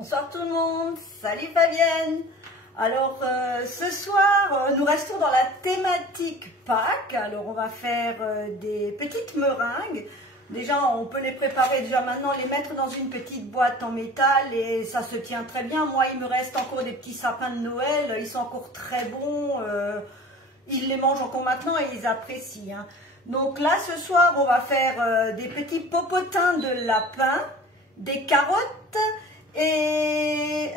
Bonsoir tout le monde, salut Fabienne. Alors ce soir, nous restons dans la thématique Pâques. Alors on va faire des petites meringues. Déjà on peut les préparer déjà maintenant, les mettre dans une petite boîte en métal et ça se tient très bien. Moi il me reste encore des petits sapins de Noël, ils sont encore très bons. Ils les mangent encore maintenant et ils apprécient. Hein. Donc là ce soir on va faire des petits popotins de lapin, des carottes et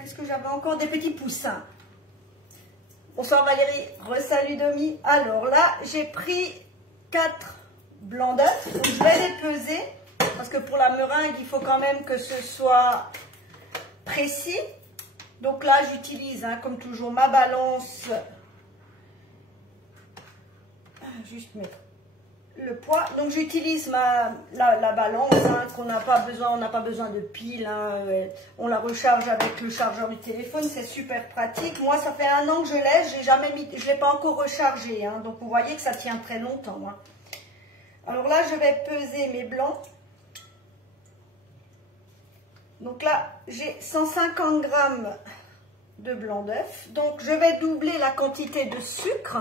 qu'est-ce que j'avais encore, des petits poussins. Bonsoir Valérie, re-salut Domi. Alors là j'ai pris 4 blancs d'œufs, donc je vais les peser parce que pour la meringue il faut quand même que ce soit précis. Donc là j'utilise comme toujours ma balance, juste mettre le poids. Donc j'utilise la balance qu'on n'a pas besoin, on n'a pas besoin de pile, on la recharge avec le chargeur du téléphone, c'est super pratique. Moi ça fait 1 an que je l'ai, je l'ai pas encore rechargé, donc vous voyez que ça tient très longtemps. Alors là je vais peser mes blancs. Donc là j'ai 150 g de blanc d'œuf, donc je vais doubler la quantité de sucre.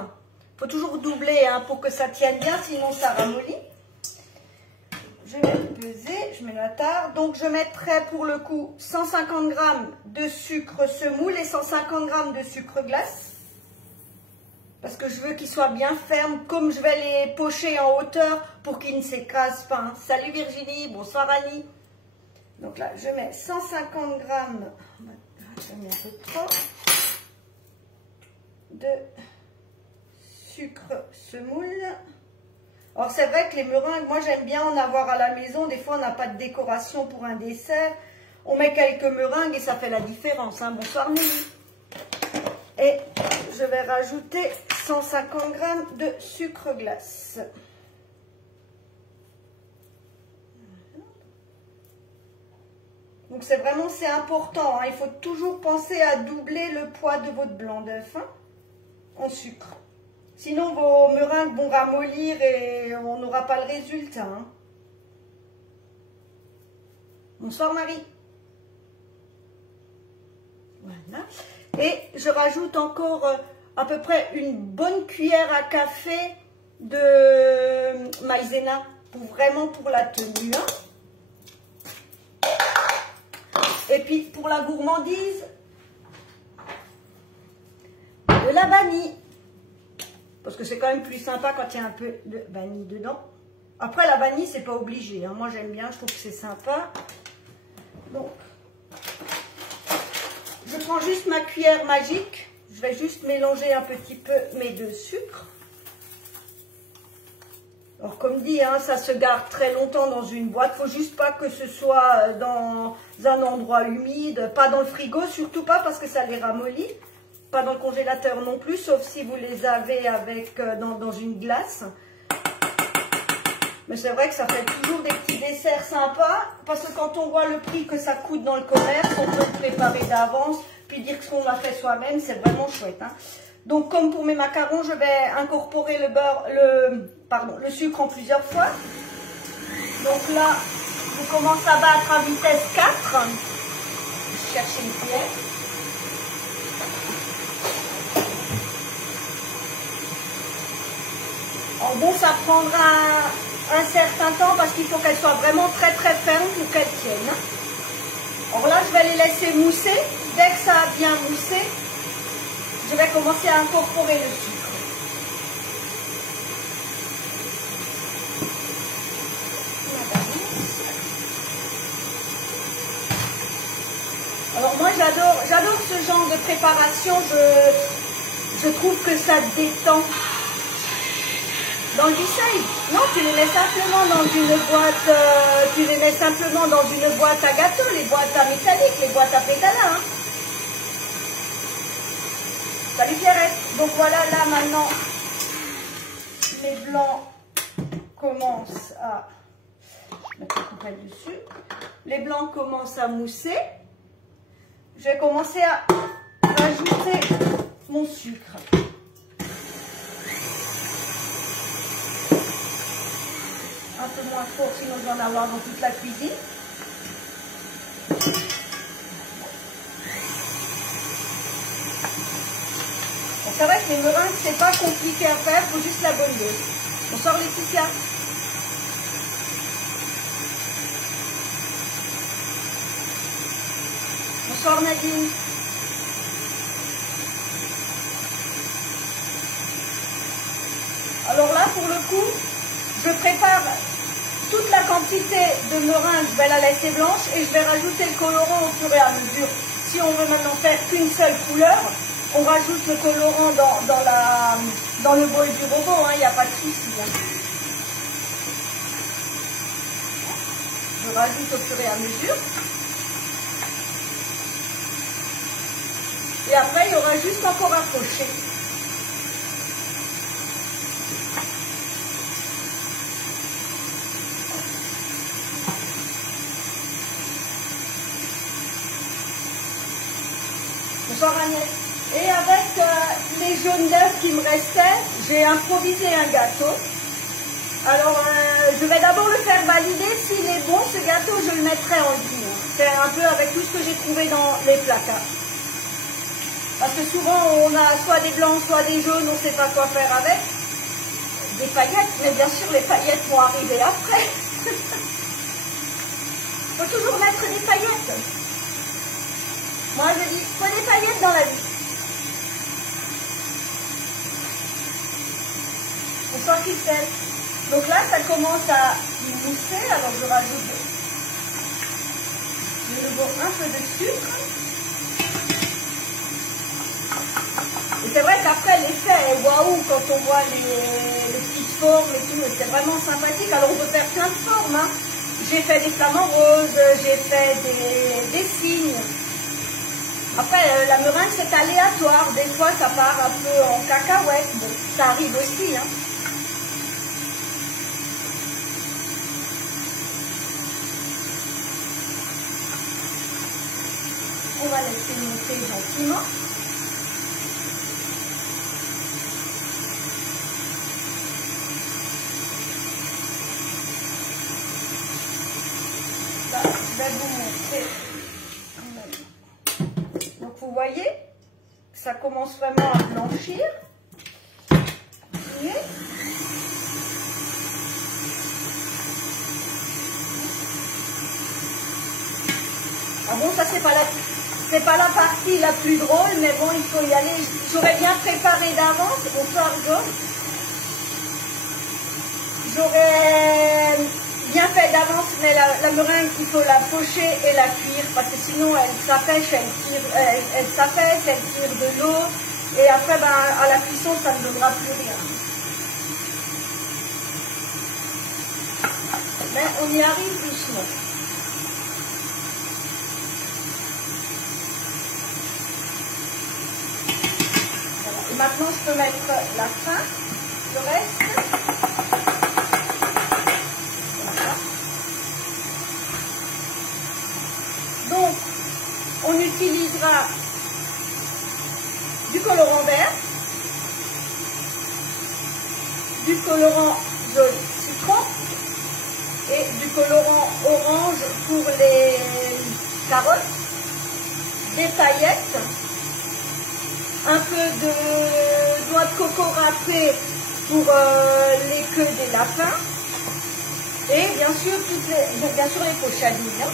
Il faut toujours doubler pour que ça tienne bien, sinon ça ramollit. Je vais peser, je mets la tare. Donc je mettrai pour le coup 150 g de sucre semoule et 150 g de sucre glace. Parce que je veux qu'ils soient bien fermes, comme je vais les pocher en hauteur pour qu'ils ne s'écrasent pas. Salut Virginie, bonsoir Annie. Donc là je mets 150 g, je mets un peu trop, de sucre semoule. Alors c'est vrai que les meringues, moi j'aime bien en avoir à la maison. Des fois on n'a pas de décoration pour un dessert, on met quelques meringues et ça fait la différence. Bonsoir Nelly. Et je vais rajouter 150 g de sucre glace. Donc c'est important, il faut toujours penser à doubler le poids de votre blanc d'œuf en sucre. Sinon, vos meringues vont ramollir et on n'aura pas le résultat. Bonsoir Marie. Voilà. Et je rajoute encore à peu près une bonne cuillère à café de maïzena, pour la tenue. Et puis pour la gourmandise, de la vanille. Parce que c'est quand même plus sympa quand il y a un peu de vanille dedans. Après, la vanille, c'est pas obligé. Moi, j'aime bien, je trouve que c'est sympa. Donc, je prends juste ma cuillère magique. Je vais juste mélanger un petit peu mes 2 sucres. Alors, comme dit, ça se garde très longtemps dans une boîte. Il ne faut juste pas que ce soit dans un endroit humide, pas dans le frigo, surtout pas parce que ça les ramollit. Pas dans le congélateur non plus, sauf si vous les avez dans une glace. Mais c'est vrai que ça fait toujours des petits desserts sympas, parce que quand on voit le prix que ça coûte dans le commerce, on peut le préparer d'avance, puis dire ce qu'on a fait soi-même, c'est vraiment chouette. Donc comme pour mes macarons, je vais incorporer le sucre en plusieurs fois. Donc là, je commence à battre à vitesse 4. Je cherche une cuillère. Alors bon, ça prendra un certain temps parce qu'il faut qu'elle soit vraiment très très ferme pour qu'elle tienne. Alors là, je vais les laisser mousser. Dès que ça a bien moussé, je vais commencer à incorporer le sucre. Alors moi, j'adore ce genre de préparation. Je trouve que ça détend. Dans le sel. Non, tu les mets simplement dans une boîte, à gâteau, les boîtes à métallique, les boîtes à pétala. Salut Pierrette. Donc voilà, là maintenant, les blancs commencent à mettre une coupe dessus. Les blancs commencent à mousser. Je vais commencer à rajouter mon sucre. Un peu moins fort, sinon je vais en avoir dans toute la cuisine. c'est vrai que les meringues, c'est pas compliqué à faire, il faut juste la bonne dose. Bonsoir Laetitia. Bonsoir Nadine. Alors là, pour le coup, je prépare toute la quantité de meringue, je vais la laisser blanche et je vais rajouter le colorant au fur et à mesure. Si on veut maintenant faire qu'une seule couleur, on rajoute le colorant dans le bol du robot, il n'y a pas de souci. Je rajoute au fur et à mesure. Et après, il y aura juste encore à pocher. Bonsoir Agnès. Et avec les jaunes d'œufs qui me restaient, j'ai improvisé un gâteau. Alors, je vais d'abord le faire valider. S'il est bon, ce gâteau, je le mettrai en ligne. C'est un peu avec tout ce que j'ai trouvé dans les placards. Parce que souvent, on a soit des blancs, soit des jaunes, on ne sait pas quoi faire avec. Des paillettes, mais bien sûr, les paillettes vont arriver après. Il faut toujours mettre des paillettes. Moi, je dis, il faut des paillettes dans la vie. Bonsoir Christelle. Donc là, ça commence à mousser, alors je rajoute de nouveau un peu de sucre. Et c'est vrai qu'après, l'effet est waouh quand on voit les petites formes et tout, c'est vraiment sympathique. Alors on peut faire plein de formes. J'ai fait des flamants roses, j'ai fait des cygnes. Après, la meringue, c'est aléatoire. Des fois, ça part un peu en cacahuète. Bon, ça arrive aussi. On va laisser monter gentiment. Là, je vais vous montrer. Donc vous voyez, ça commence vraiment à blanchir. Et ah bon, ça c'est pas la partie la plus drôle, mais bon, il faut y aller. J'aurais bien préparé d'avance. Bonsoir John. J'aurais bien fait d'avance, mais la meringue, il faut la pocher et la cuire, parce que sinon elle s'affaisse, elle tire de l'eau, et après à la cuisson ça ne donnera plus rien. Mais on y arrive doucement. Voilà. Et maintenant je peux mettre la fin, le reste. Donc, on utilisera du colorant vert, du colorant jaune citron et du colorant orange pour les carottes, des paillettes, un peu de noix de coco râpée pour les queues des lapins et bien sûr les pochadilles.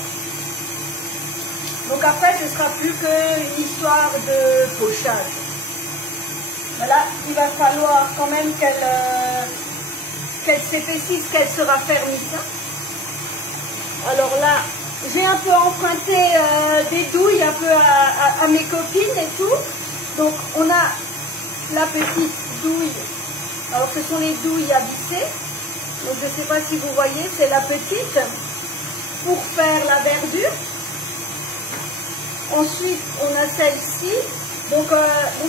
Donc après, ce sera plus qu'une histoire de pochage. Voilà, il va falloir quand même qu'elle s'épaississe, qu'elle se raffermisse. Alors là, j'ai un peu emprunté des douilles un peu à mes copines et tout. Donc on a la petite douille. Alors ce sont les douilles à visser. Donc je ne sais pas si vous voyez, c'est la petite pour faire la verdure. Ensuite, on a celle-ci. Donc,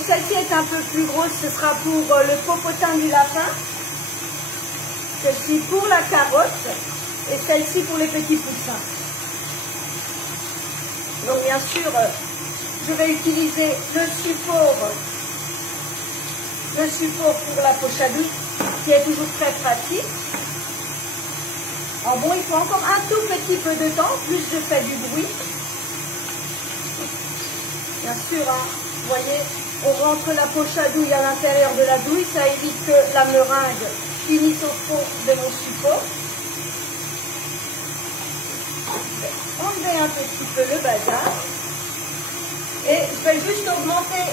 celle-ci est un peu plus grosse. Ce sera pour le popotin du lapin. Celle-ci pour la carotte. Et celle-ci pour les petits poussins. Donc, bien sûr, je vais utiliser le support pour la pochadouille, qui est toujours très pratique. Alors bon, il faut encore un tout petit peu de temps. Plus je fais du bruit. Bien sûr, vous voyez, On rentre la poche à douille à l'intérieur de la douille, ça évite que la meringue finisse au fond de mon suppôt. Je vais enlever un petit peu le bazar. Et je vais juste augmenter,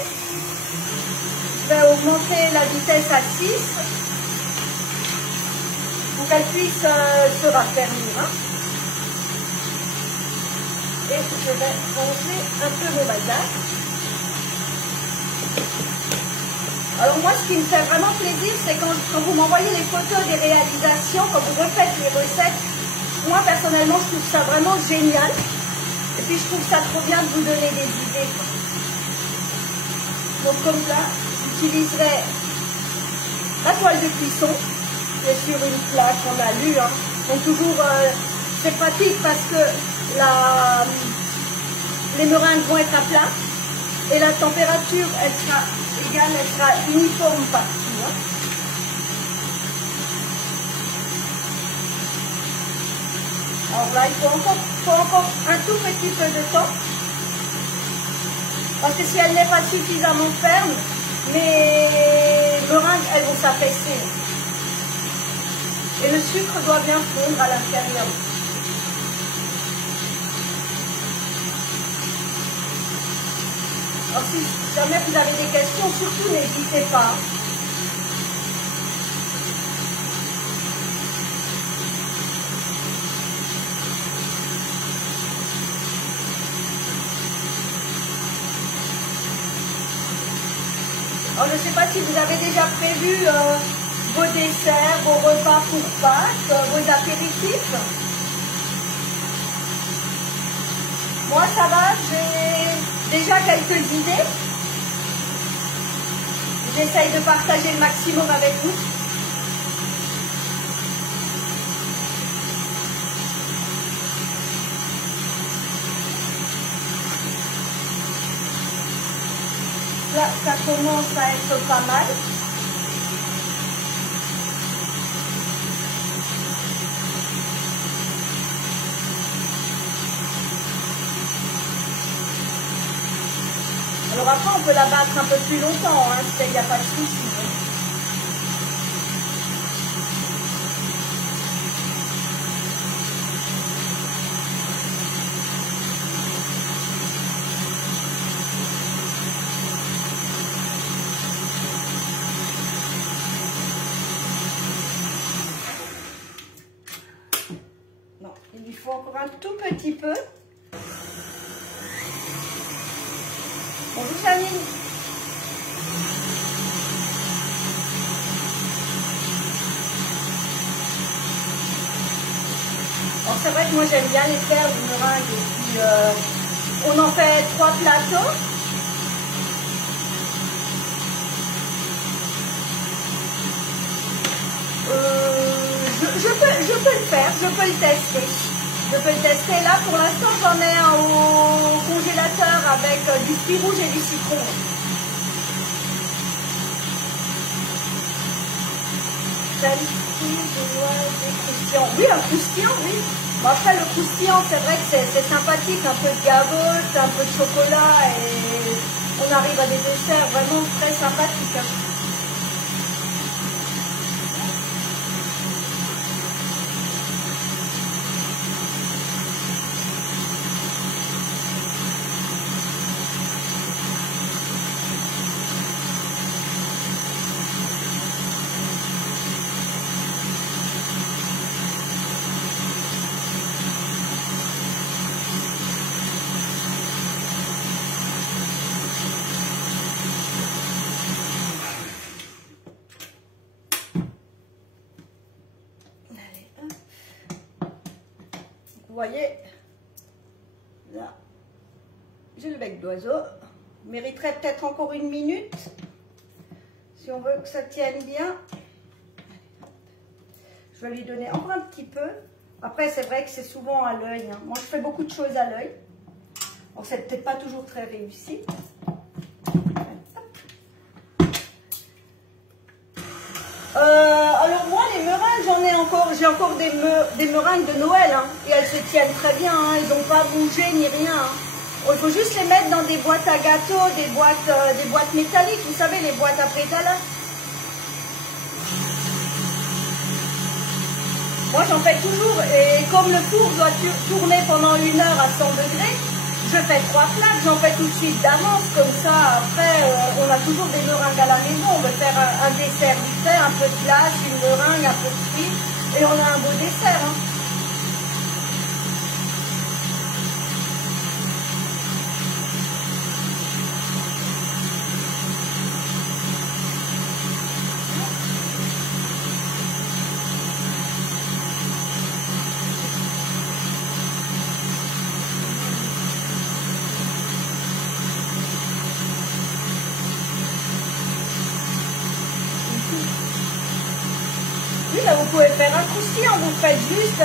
la vitesse à 6 pour qu'elle puisse se raffermir. Hein. Et je vais gonfler un peu mon bazar. Alors moi, ce qui me fait vraiment plaisir, c'est quand vous m'envoyez les photos des réalisations, quand vous refaites les recettes. Moi, personnellement, je trouve ça vraiment génial. Et puis, je trouve ça trop bien de vous donner des idées. Donc, comme là, j'utiliserai la toile de cuisson, qui est sur une plaque, on a lu. Hein. Donc, toujours, c'est pratique parce que les meringues vont être à plat. Et la température, elle sera égale, elle sera uniforme partout. Hein. Alors là, il faut encore un tout petit peu de temps. Parce que si elle n'est pas suffisamment ferme, mes meringues, elles vont s'affaisser. Et le sucre doit bien fondre à l'intérieur. Alors si jamais vous avez des questions, surtout n'hésitez pas. Alors, je ne sais pas si vous avez déjà prévu vos desserts, vos repas pour Pâques, vos apéritifs. Moi, ça va, j'ai déjà quelques idées. J'essaye de partager le maximum avec vous. Là, ça commence à être pas mal. Alors après, on peut la battre un peu plus longtemps, hein, il n'y a pas de souci. Il lui faut encore un tout petit peu. Bonjour Janine. Alors c'est vrai que moi j'aime bien les faire du meringue et puis on en fait 3 plateaux. Je peux le faire, je peux le tester. Je peux le tester. Là, pour l'instant, j'en ai un au congélateur avec du fruit rouge et du citron. Oui, un croustillant, oui. Bon, après, le croustillant, c'est vrai que c'est sympathique. Un peu de gavotte, un peu de chocolat et on arrive à des desserts vraiment très sympathiques. Hein. Vous voyez, là, j'ai le bec d'oiseau. Mériterait peut-être encore 1 minute, si on veut que ça tienne bien. Je vais lui donner encore un petit peu. Après, c'est vrai que c'est souvent à l'œil. Hein. Moi, je fais beaucoup de choses à l'œil. Alors, c'est peut-être pas toujours très réussi. Alors moi les meringues, j'ai encore des meringues de Noël hein, et elles se tiennent très bien, hein, elles n'ont pas bougé ni rien. Hein. Il faut juste les mettre dans des boîtes à gâteaux, des boîtes métalliques, vous savez, les boîtes à pétala. Moi, j'en fais toujours, et comme le four doit tourner pendant 1 heure à 100 degrés, je fais 3 plaques, j'en fais tout de suite d'avance, comme ça, après, on a toujours des meringues à la maison, on veut faire un dessert vite fait, un peu de glace, une meringue, un peu de fruits, et on a un beau dessert, hein. Oui, là, vous pouvez faire un croustillant, vous faites juste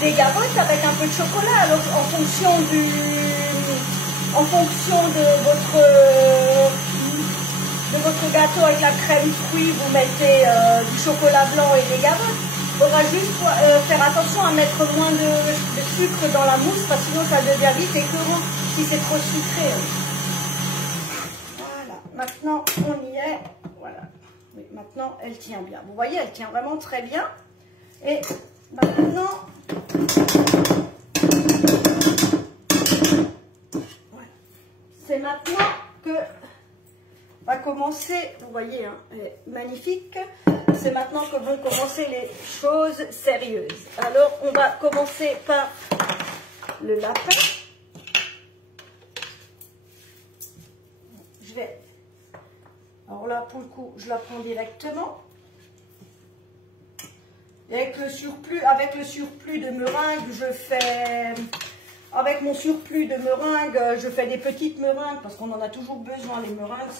des gavottes avec un peu de chocolat. Alors, en fonction de votre gâteau avec la crème fruit, vous mettez du chocolat blanc et des gavottes. Il faudra juste faire attention à mettre moins de sucre dans la mousse, parce que sinon ça devient vite écœurant si c'est trop sucré. Voilà, maintenant on y est. Voilà. Oui, maintenant, elle tient bien. Vous voyez, elle tient vraiment très bien. Et maintenant, voilà. C'est maintenant que va commencer, vous voyez, hein, elle est magnifique. C'est maintenant que vont commencer les choses sérieuses. Alors, on va commencer par le lapin. Alors là, pour le coup, je la prends directement. Et avec le surplus de meringue, avec mon surplus de meringue, je fais des petites meringues parce qu'on en a toujours besoin. Les meringues,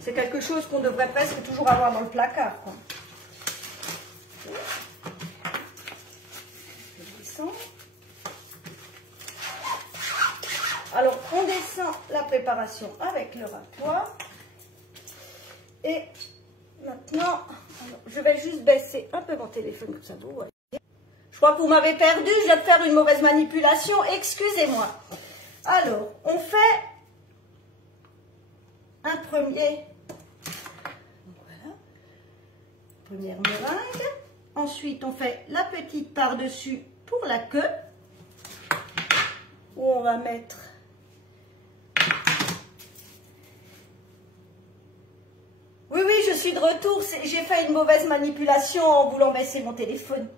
c'est quelque chose qu'on devrait presque toujours avoir dans le placard, quoi. Je descends. Alors, on descend la préparation avec le râtoir. Et maintenant, alors, je vais juste baisser un peu mon téléphone comme ça. Ouais. Je crois que vous m'avez perdu, je viens de faire une mauvaise manipulation, excusez-moi. Alors, on fait un premier, voilà, première meringue. Ensuite, on fait la petite par-dessus pour la queue, où on va mettre... Oui, je suis de retour. J'ai fait une mauvaise manipulation en voulant baisser mon téléphone.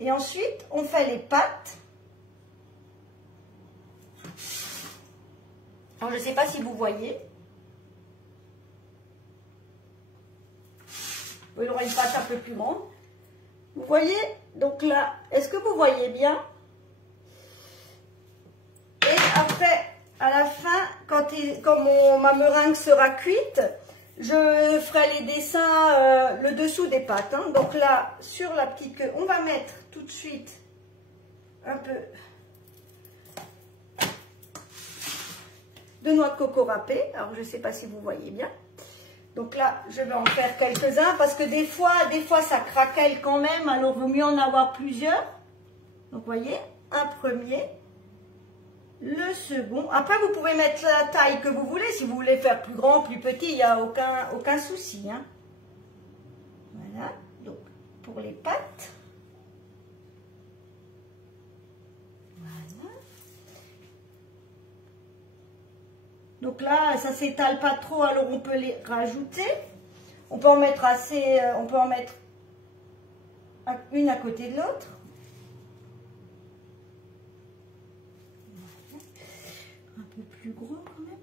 Et ensuite, on fait les pâtes. Alors, je ne sais pas si vous voyez. Il aura une pâte un peu plus grande. Vous voyez? Donc là, est-ce que vous voyez bien? Et après, à la fin, quand ma meringue sera cuite, je ferai les dessins, le dessous des pâtes. Hein. Donc là, sur la petite queue, on va mettre tout de suite un peu de noix de coco râpée. Alors, je ne sais pas si vous voyez bien. Donc là, je vais en faire quelques-uns parce que des fois, ça craquelle quand même. Alors, il vaut mieux en avoir plusieurs. Donc, vous voyez, un premier. Le second, après vous pouvez mettre la taille que vous voulez, si vous voulez faire plus grand, plus petit, il n'y a aucun souci. Hein. Voilà, donc pour les pâtes. Voilà. Donc là, ça ne s'étale pas trop, alors on peut les rajouter. On peut en mettre une à côté de l'autre. Plus gros quand même.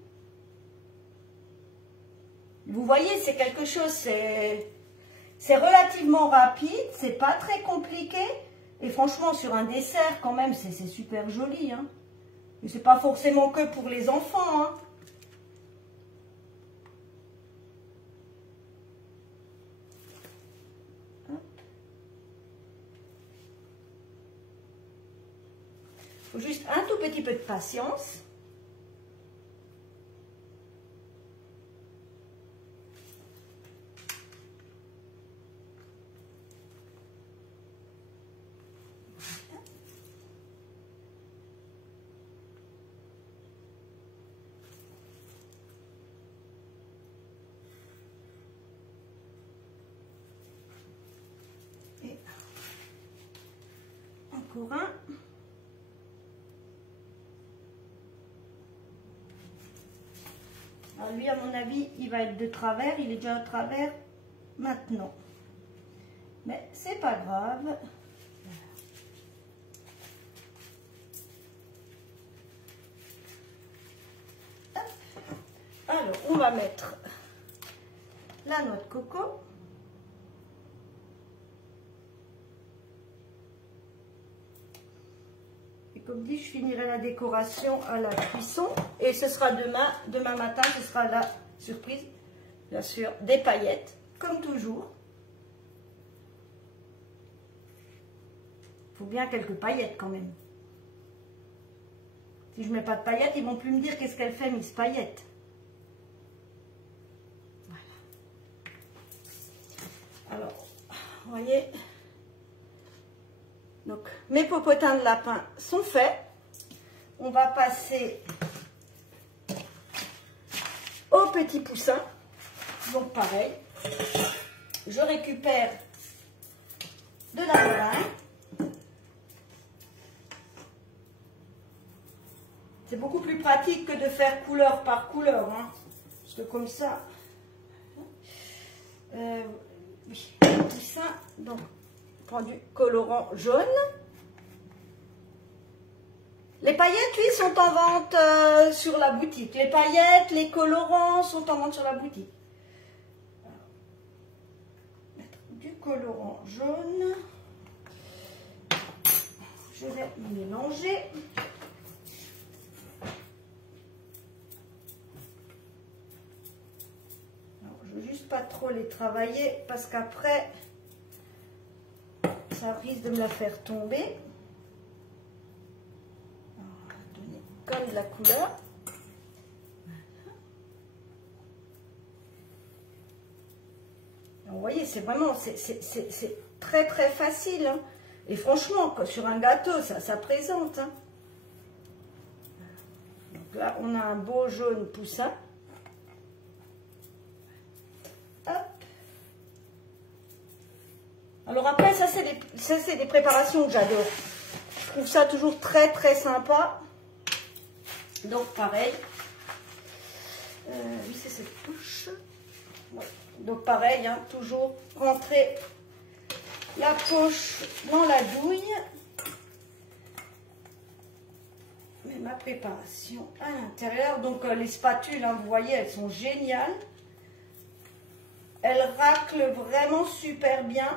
Vous voyez, c'est quelque chose, c'est relativement rapide, c'est pas très compliqué. Et franchement, sur un dessert, quand même, c'est super joli. Hein. Et c'est pas forcément que pour les enfants. Hein. Faut juste un tout petit peu de patience. encore un. Alors lui, à mon avis, il va être de travers. Il est déjà à travers maintenant. Mais c'est pas grave. Alors, on va mettre la noix de coco. Et comme dit, je finirai la décoration à la cuisson. Et ce sera demain. Demain matin, ce sera la surprise. Bien sûr, des paillettes, comme toujours. Il faut bien quelques paillettes quand même. Si je ne mets pas de paillettes, ils ne vont plus me dire qu'est-ce qu'elle fait, Miss Paillettes. Voilà. Alors, vous voyez, donc mes popotins de lapin sont faits. On va passer au petit poussin. Donc pareil, je récupère de la meringue. C'est beaucoup plus pratique que de faire couleur par couleur, hein, parce que comme ça, oui, tout ça, donc, on prend du colorant jaune. Les paillettes, oui, sont en vente sur la boutique. Les paillettes, les colorants sont en vente sur la boutique. Alors, mettre du colorant jaune. Je vais mélanger. Juste pas trop les travailler parce qu'après ça risque de me la faire tomber. On va donner comme de la couleur. Vous voyez, c'est vraiment c'est très très facile, hein. Et franchement, sur un gâteau, ça présente, hein. Donc là, on a un beau jaune poussin. Alors après, ça c'est des préparations que j'adore. Je trouve ça toujours très très sympa. Donc pareil. Oui, c'est cette touche. Ouais. Donc pareil, hein, toujours rentrer la poche dans la douille. Mais ma préparation à l'intérieur. Donc les spatules, hein, vous voyez, elles sont géniales. Elles raclent vraiment super bien.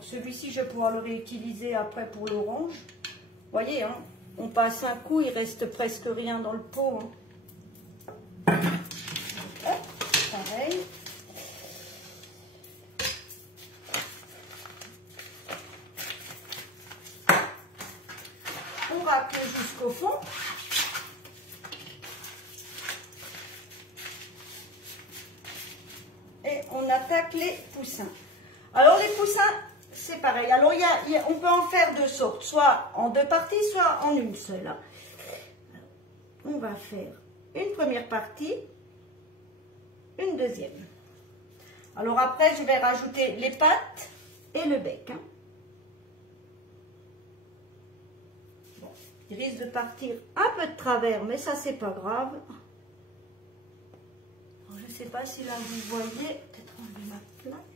Celui-ci, je vais pouvoir le réutiliser après pour l'orange. Vous voyez, hein, on passe un coup, il reste presque rien dans le pot, hein. Hop, pareil. On racle jusqu'au fond. Et on attaque les poussins. Alors les poussins, c'est pareil. Alors on peut en faire deux sortes, soit en deux parties, soit en une seule. On va faire une première partie, une deuxième. Alors après, je vais rajouter les pattes et le bec, hein. Bon, il risque de partir un peu de travers, mais ça c'est pas grave. Alors, je ne sais pas si là vous voyez, peut-être enlever ma plaque.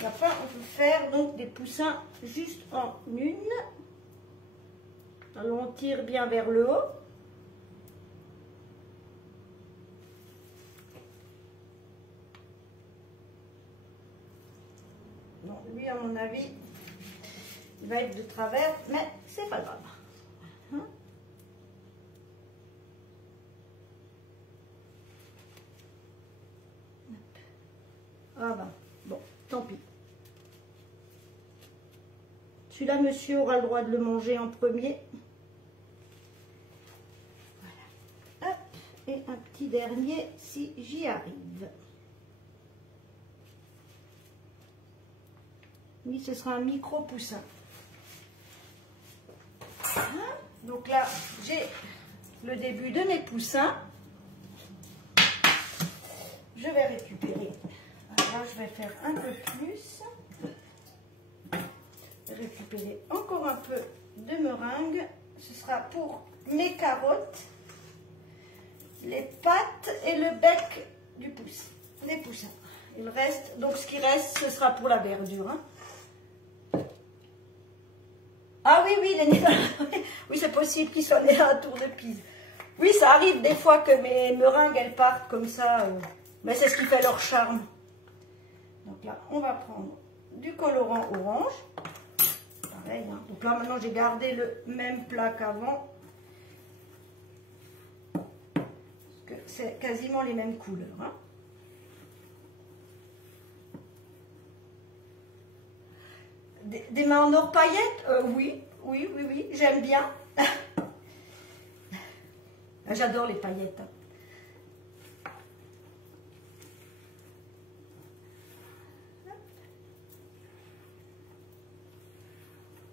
Après, on peut faire donc des poussins juste en une. Alors, on tire bien vers le haut. Non, lui, à mon avis, il va être de travers, mais c'est pas grave. Hein? Ah ben, bon, tant pis. Celui-là, monsieur aura le droit de le manger en premier. Voilà. Hop, et un petit. petit dernier si j'y arrive. Oui, ce sera un micro poussin. Donc là, j'ai le début de mes poussins. Je vais récupérer. Alors là, je vais faire un peu plus. Récupérer encore un peu de meringue. Ce sera pour mes carottes, les pattes et le bec du pouce, les poussins. Il reste, donc ce qui reste, ce sera pour la verdure. Hein. Ah oui, oui, oui, c'est possible qu'ils soient nés à tour de Pise. Oui, ça arrive des fois que mes meringues, elles partent comme ça, mais c'est ce qui fait leur charme. Donc là, on va prendre du colorant orange. Pareil, hein. Donc là, maintenant, j'ai gardé le même plat qu'avant. Parce que c'est quasiment les mêmes couleurs. Hein. Des mains en or paillettes, oui, oui, oui, oui, j'aime bien. J'adore les paillettes.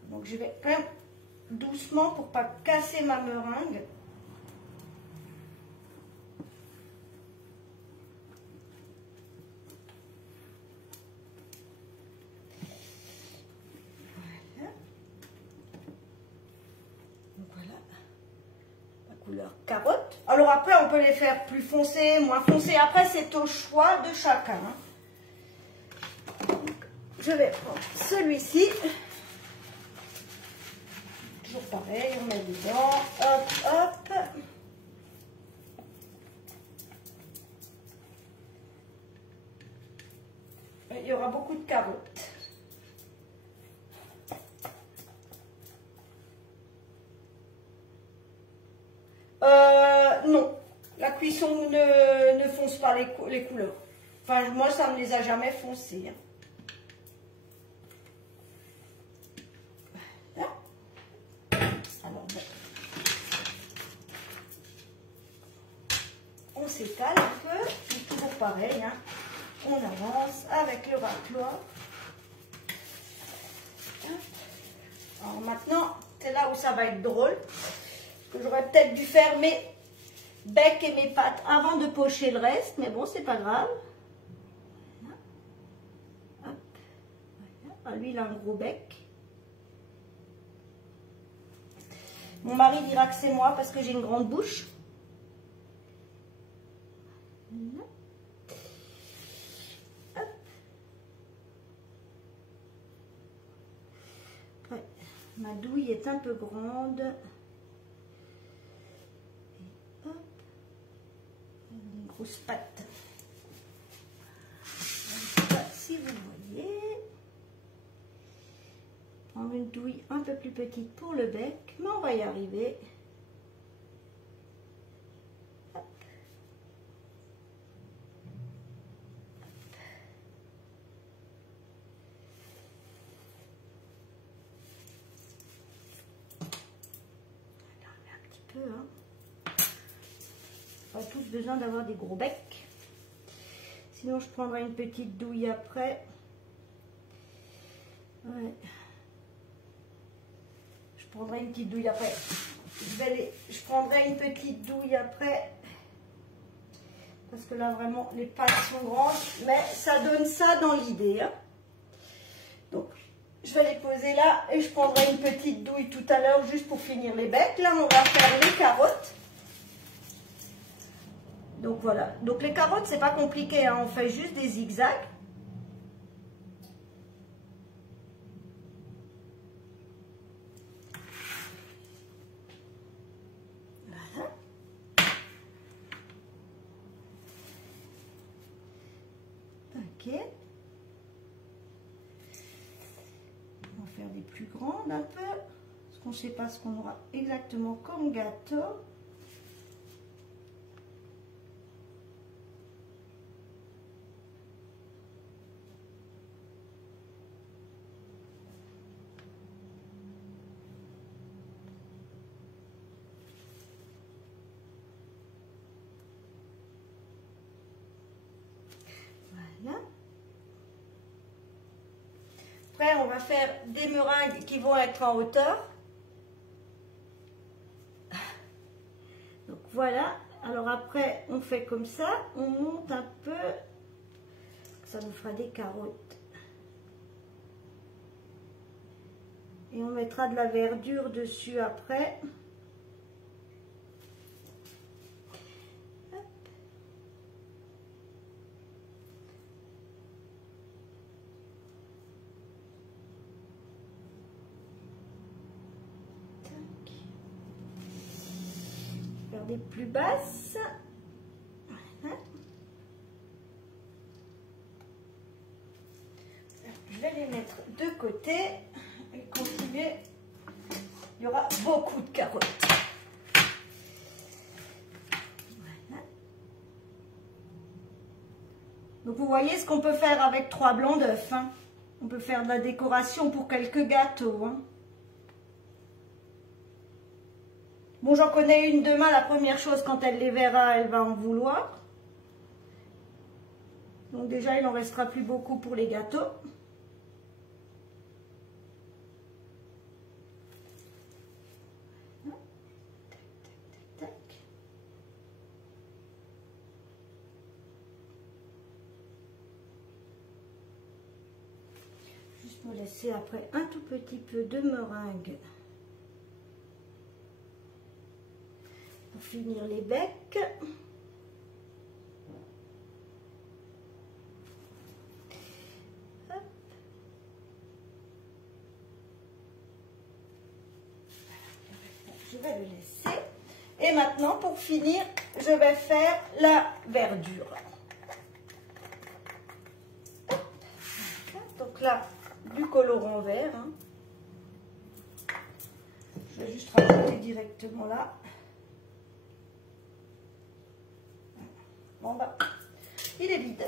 Donc je vais quand même doucement pour pas casser ma meringue. Couleur carotte. Alors après, on peut les faire plus foncés, moins foncés. Après, c'est au choix de chacun. Donc, je vais prendre celui-ci. Toujours pareil, on met dedans. Hop, hop. Et il y aura beaucoup de carottes. Non, la cuisson ne fonce pas les couleurs. Enfin, moi, ça ne me les a jamais foncées. Hein. Voilà. Alors, bon. On s'étale un peu, c'est toujours pareil. Hein. On avance avec le racloir. Alors maintenant, c'est là où ça va être drôle. J'aurais peut-être dû faire mes becs et mes pattes avant de pocher le reste, mais bon, c'est pas grave. Voilà. Hop. Voilà. Ah, lui, il a un gros bec. Mon mari dira que c'est moi parce que j'ai une grande bouche. Voilà. Hop. Ouais. Ma douille est un peu grande. Grosse pâte. Je ne sais pas si vous voyez. Prendre une douille un peu plus petite pour le bec, mais on va y arriver. Hop. On met un petit peu, hein. Pas tous besoin d'avoir des gros becs. Sinon, je prendrai une petite douille après. Ouais. Je prendrai une petite douille après. Je prendrai une petite douille après. Parce que là, vraiment, les pattes sont grandes. Mais ça donne ça dans l'idée. Hein. Donc, je vais les poser là. Et je prendrai une petite douille tout à l'heure, juste pour finir les becs. Là, on va faire les carottes. Donc voilà, donc les carottes c'est pas compliqué, hein. On fait juste des zigzags. Voilà. Ok. On va faire des plus grandes un peu, parce qu'on ne sait pas ce qu'on aura exactement comme gâteau. Après, on va faire des meringues qui vont être en hauteur. Donc voilà. Alors après, on fait comme ça. On monte un peu. Ça nous fera des carottes. Et on mettra de la verdure dessus après. Des plus basses. Voilà. Je vais les mettre de côté et continuer. Il y aura beaucoup de carottes. Voilà. Donc vous voyez ce qu'on peut faire avec 3 blancs d'œufs. Hein. On peut faire de la décoration pour quelques gâteaux. Hein. Bon, j'en connais une demain, la première chose, quand elle les verra, elle va en vouloir. Donc déjà, il n'en restera plus beaucoup pour les gâteaux. Tac, tac, tac, tac. Juste me laisser après un tout petit peu de meringue. Pour finir les becs. Hop. Je vais le laisser. Et maintenant, pour finir, je vais faire la verdure. Hop. Donc là, du colorant vert. Hein. Je vais juste rajouter directement là. Bon bah, il est vide.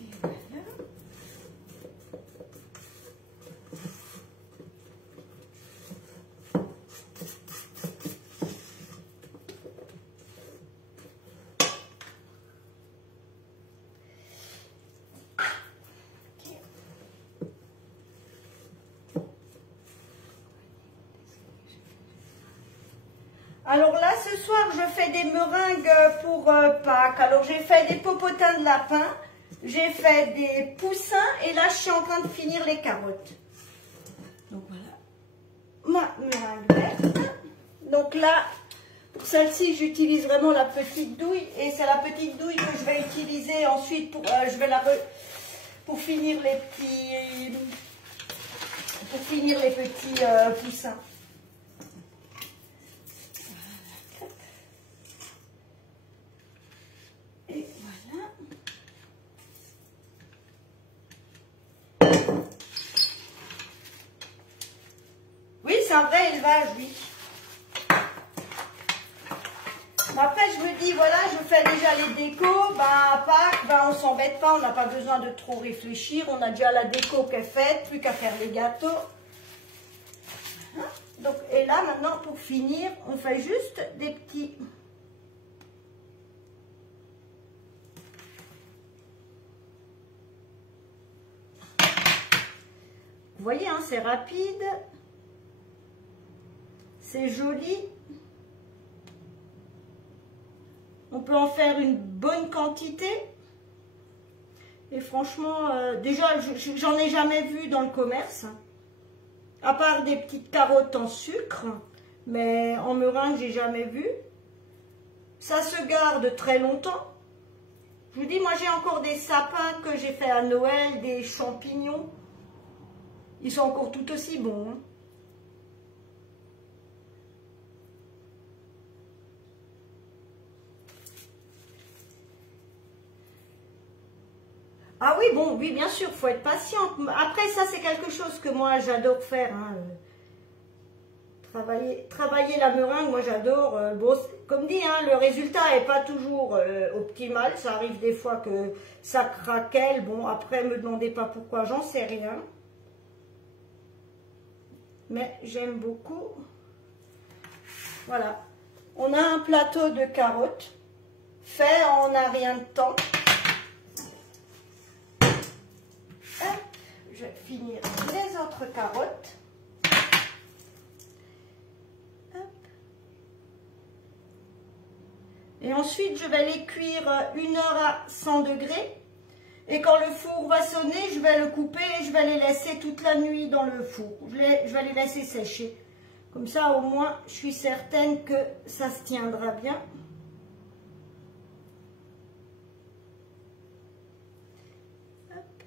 Et voilà. Alors là, ce soir, je fais des meringues pour Pâques. Alors, j'ai fait des popotins de lapin, j'ai fait des poussins et là, je suis en train de finir les carottes. Donc voilà, ma meringue verte. Donc là, pour celle-ci, j'utilise vraiment la petite douille et c'est la petite douille que je vais utiliser ensuite pour, pour finir les petits, poussins. Et voilà. Oui, c'est un vrai élevage, oui. Mais après, je me dis, voilà, je fais déjà les décos. Ben, à Pâques, ben, on s'embête pas, on n'a pas besoin de trop réfléchir. On a déjà la déco qui est faite, plus qu'à faire les gâteaux. Donc, et là, maintenant, pour finir, on fait juste des petits... Vous voyez, hein, c'est rapide, c'est joli. On peut en faire une bonne quantité. Et franchement, déjà, j'en ai jamais vu dans le commerce. À part des petites carottes en sucre. Mais en meringue, j'ai jamais vu. Ça se garde très longtemps. Je vous dis, moi, j'ai encore des sapins que j'ai fait à Noël, des champignons. Ils sont encore tout aussi bons. Hein. Ah oui, bon, oui, bien sûr, il faut être patiente. Après, ça, c'est quelque chose que moi, j'adore faire. Hein. Travailler la meringue, moi, j'adore. Bon, comme dit, hein, le résultat n'est pas toujours optimal. Ça arrive des fois que ça craquelle. Bon, après, ne me demandez pas pourquoi, j'en sais rien. Mais j'aime beaucoup. Voilà. On a un plateau de carottes. fait en un rien de temps. Hop, je vais finir les autres carottes. Hop. Et ensuite, je vais les cuire 1 heure à 100 degrés. Et quand le four va sonner, je vais le couper et je vais les laisser toute la nuit dans le four. Je vais les laisser sécher. Comme ça, au moins, je suis certaine que ça se tiendra bien. Hop.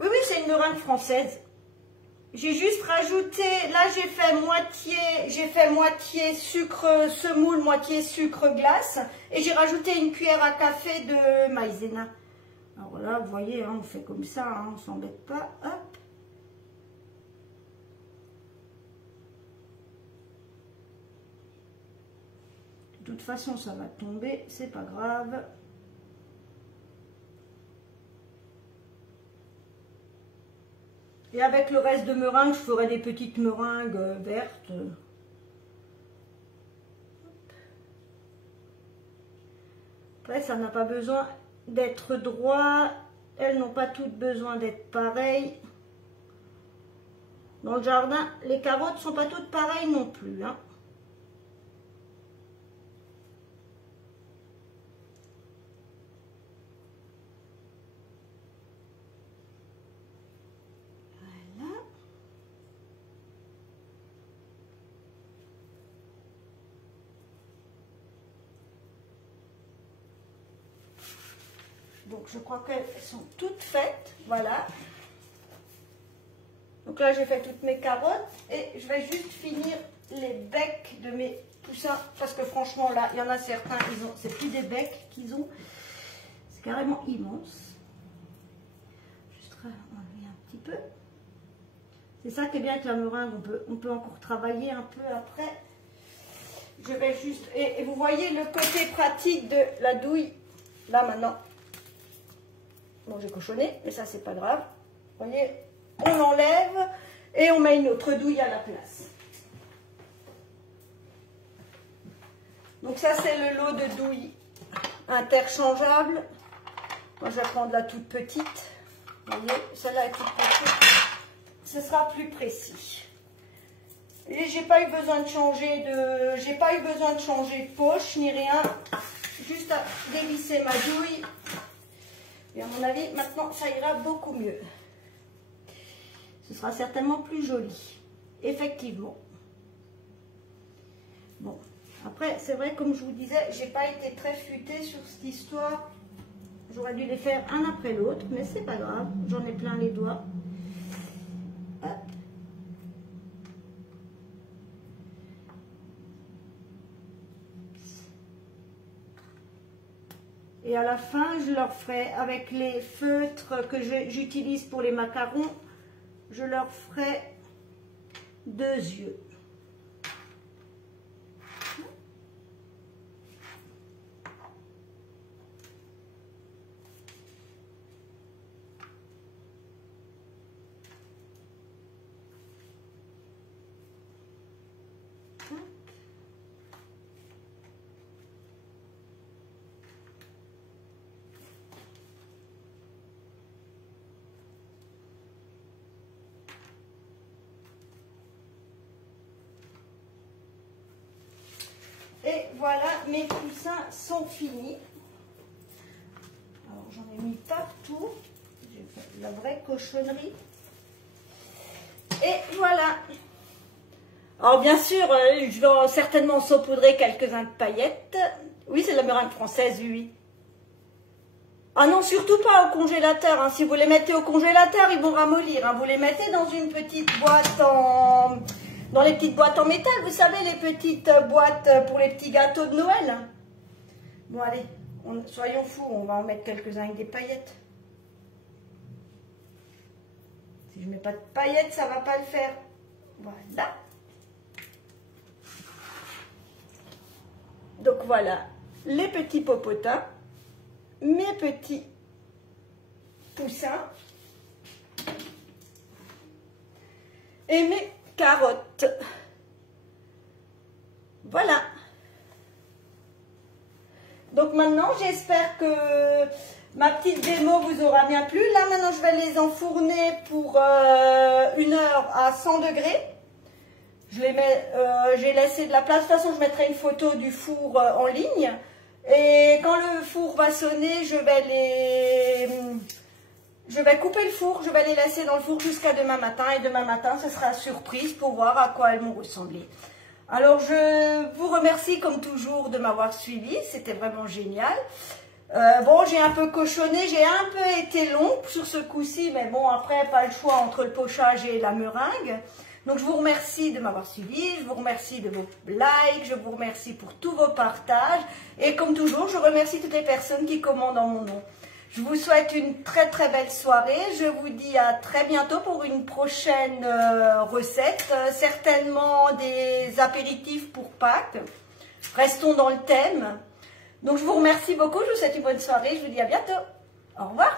Oui, c'est une meringue française. J'ai juste rajouté, là j'ai fait moitié sucre semoule, moitié sucre glace. Et j'ai rajouté une cuillère à café de maïzena. Alors là, vous voyez, hein, on fait comme ça, hein, on ne s'embête pas. Hop. De toute façon, ça va tomber, c'est pas grave. Et avec le reste de meringue, je ferai des petites meringues vertes. Après, ça n'a pas besoin d'être droit. Elles n'ont pas toutes besoin d'être pareilles. Dans le jardin, les carottes ne sont pas toutes pareilles non plus, hein. Donc je crois qu'elles sont toutes faites, voilà. Donc là j'ai fait toutes mes carottes et je vais juste finir les becs de mes poussins parce que franchement là il y en a certains, c'est plus des becs qu'ils ont, c'est carrément immense. Juste enlever un petit peu. C'est ça qui est bien avec la meringue, on peut encore travailler un peu après. Je vais juste, et vous voyez le côté pratique de la douille, là maintenant. Bon, j'ai cochonné, mais ça, c'est pas grave. Vous voyez, on enlève et on met une autre douille à la place. Donc ça, c'est le lot de douilles interchangeables. Moi, je vais prendre la toute petite. Vous voyez, celle-là est toute petite. Ce sera plus précis. Et j'ai pas eu besoin de changer de poche ni rien. Juste à dévisser ma douille. Et à mon avis, maintenant, ça ira beaucoup mieux. Ce sera certainement plus joli. Effectivement. Bon. Après, c'est vrai, comme je vous disais, j'ai pas été très futée sur cette histoire. J'aurais dû les faire un après l'autre, mais c'est pas grave. J'en ai plein les doigts. Hop. Et à la fin, je leur ferai, avec les feutres que j'utilise pour les macarons, je leur ferai 2 yeux. Et voilà, mes poussins sont finis. Alors j'en ai mis partout. J'ai fait la vraie cochonnerie. Et voilà. Alors bien sûr, je vais certainement saupoudrer quelques-uns de paillettes. Oui, c'est la meringue française, oui. Ah non, surtout pas au congélateur, hein. Si vous les mettez au congélateur, ils vont ramollir, hein. Vous les mettez dans une petite boîte dans les petites boîtes en métal, vous savez, les petites boîtes pour les petits gâteaux de Noël. Bon, allez, soyons fous, on va en mettre quelques-uns avec des paillettes. Si je mets pas de paillettes, ça va pas le faire. Voilà. Donc voilà, les petits popotins, mes petits poussins et mes carottes. Voilà. Donc maintenant, j'espère que ma petite démo vous aura bien plu. Là, maintenant, je vais les enfourner pour 1 heure à 100 degrés. J'ai laissé de la place. De toute façon, je mettrai une photo du four en ligne. Et quand le four va sonner, je vais couper le four. Je vais les laisser dans le four jusqu'à demain matin. Et demain matin, ce sera surprise pour voir à quoi elles m'ont ressemblé. Alors, je vous remercie comme toujours de m'avoir suivi. C'était vraiment génial. Bon, j'ai un peu cochonné, j'ai un peu été long sur ce coup-ci, mais bon, après, pas le choix entre le pochage et la meringue. Donc, je vous remercie de m'avoir suivi, je vous remercie de vos likes, je vous remercie pour tous vos partages. Et comme toujours, je remercie toutes les personnes qui commandent en mon nom. Je vous souhaite une très très belle soirée. Je vous dis à très bientôt pour une prochaine recette. Certainement des apéritifs pour Pâques. Restons dans le thème. Donc je vous remercie beaucoup. Je vous souhaite une bonne soirée. Je vous dis à bientôt. Au revoir.